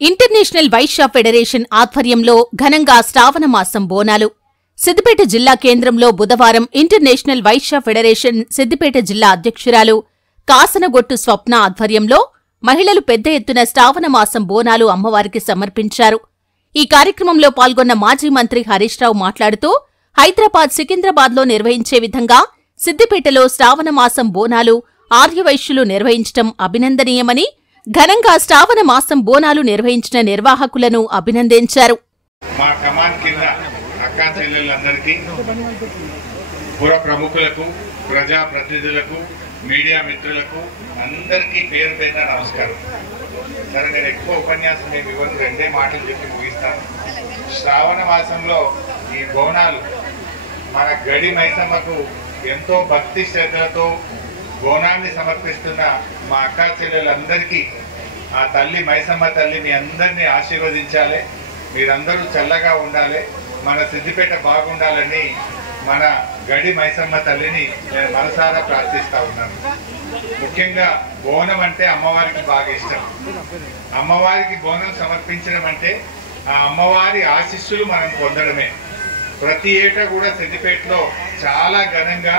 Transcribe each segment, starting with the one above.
International Vysya federation ఆధ్వర్యంలో ఘనంగా శ్రావణ మాసం బోనాలు. సిద్దిపేట జిల్లా కేంద్రంలో బుధవారం ఇంటర్నేషనల్ వైశ్య ఫెడరేషన్ సిద్దిపేట జిల్లా అధ్యక్షురాలు కాసనగొట్టు స్వప్న ఆధ్వర్యంలో మహిళలు పెద్ద ఎత్తున శ్రావణ మాసం బోనాలు అమ్మవారికి సమర్పించారు. ఈ కార్యక్రమంలో పాల్గొన్న మాజీ మంత్రి హరీష్ రావు మాట్లాడుతూ హైదరాబాద్, సికింద్రాబాద్లో నిర్వహించే విధంగా సిద్దిపేటలో శ్రావణ మాసం బోనాలు ఆర్యవైశ్యులు నిర్వహించడం అభినందనీయమని, ఘనంగా శ్రావణ మాసం బోనాలు నిర్వహించిన నిర్వాహకులను అభినందించారు. మా కమాండ్ కింద అక్కా చెల్లెళ్ళందరికీ, పుర ప్రముఖులకు, ప్రజా ప్రతినిధులకు, మీడియా మిత్రులకు అందరికీ పేరు పేరున నమస్కారం. సరే, నేను ఎక్కువ ఉపన్యాసం నేను ఇవ్వను, 2 మాటలు చెప్పి ముగిస్తాను. శ్రావణ మాసంలో ఈ బోనాలు మన గడి మైసమ్మకు ఎంతో భక్తి శ్రద్ధలతో బోనాన్ని సమర్పిస్తున్న మా అక్కా చెల్లెలందరికీ ఆ తల్లి మైసమ్మ తల్లి మీ అందరినీ ఆశీర్వదించాలి, మీరందరూ చల్లగా ఉండాలి, మన సిద్దిపేట బాగుండాలని మన గడి మైసమ్మ తల్లిని నేను మనసారా ప్రార్థిస్తా ఉన్నాను. ముఖ్యంగా బోనం అంటే అమ్మవారికి బాగా ఇష్టం. అమ్మవారికి బోనం సమర్పించడం అంటే ఆ అమ్మవారి ఆశీస్సులు మనం పొందడమే. ప్రతి ఏటా కూడా సిద్దిపేటలో చాలా ఘనంగా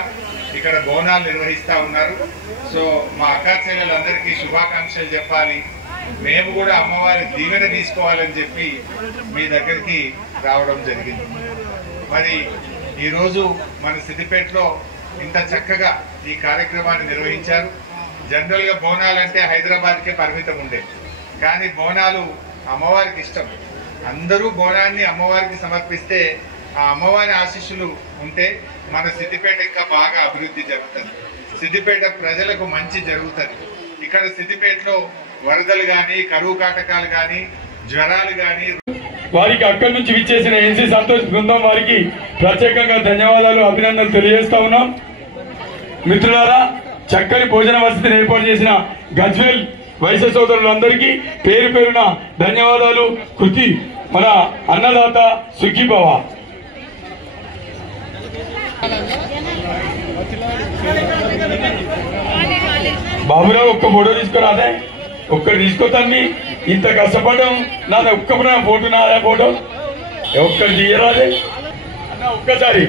ఇక్కడ బోనాలు నిర్వహిస్తూ ఉన్నారు. సో మా అక్కా చెల్లెలందరికీ శుభాకాంక్షలు చెప్పాలి, మేము కూడా అమ్మవారి దీవెన తీసుకోవాలని చెప్పి మీ దగ్గరికి రావడం జరిగింది. మరి ఈరోజు మన సిద్దిపేటలో ఇంత చక్కగా ఈ కార్యక్రమాన్ని నిర్వహించారు. జనరల్గా బోనాలంటే హైదరాబాద్కే పరిమితం ఉండే, కానీ బోనాలు అమ్మవారికి ఇష్టం. అందరూ బోనాన్ని అమ్మవారికి సమర్పిస్తే ఆ అమ్మవారి ఆశీస్సులు ఉంటే మన సిద్దిపేట ఇంకా బాగా అభివృద్ధి జరుగుతుంది, సిద్దిపేట ప్రజలకు మంచి జరుగుతుంది. ఇక్కడ సిద్దిపేటలో వరదలు కానీ, కరువు కాటకాలు కానీ, జ్వరాలు కానీ, వారికి అక్కడి నుంచి విచ్చేసిన ఎన్సీ సంతోష్ బృందం వారికి ప్రత్యేకంగా ధన్యవాదాలు, అభినందనలు తెలియజేస్తా ఉన్నాం. మిత్రులారా, చక్కని భోజన వసతిని ఏర్పాటు చేసిన గజ్వేల్ వైశ్య సోదరులందరికీ పేరు పేరున ధన్యవాదాలు. కృతి మన అన్నదాత సుఖీభవ. బాబురావు ఒక్క ఫోటో తీసుకురాదే, ఒక్కటి తీసుకోతాన్ని. ఇంత కష్టపడడం నాది ఒక్క ఫోటో, నాదే ఫోటో ఒక్కటి తీయరాదే అన్న. ఒక్కసారి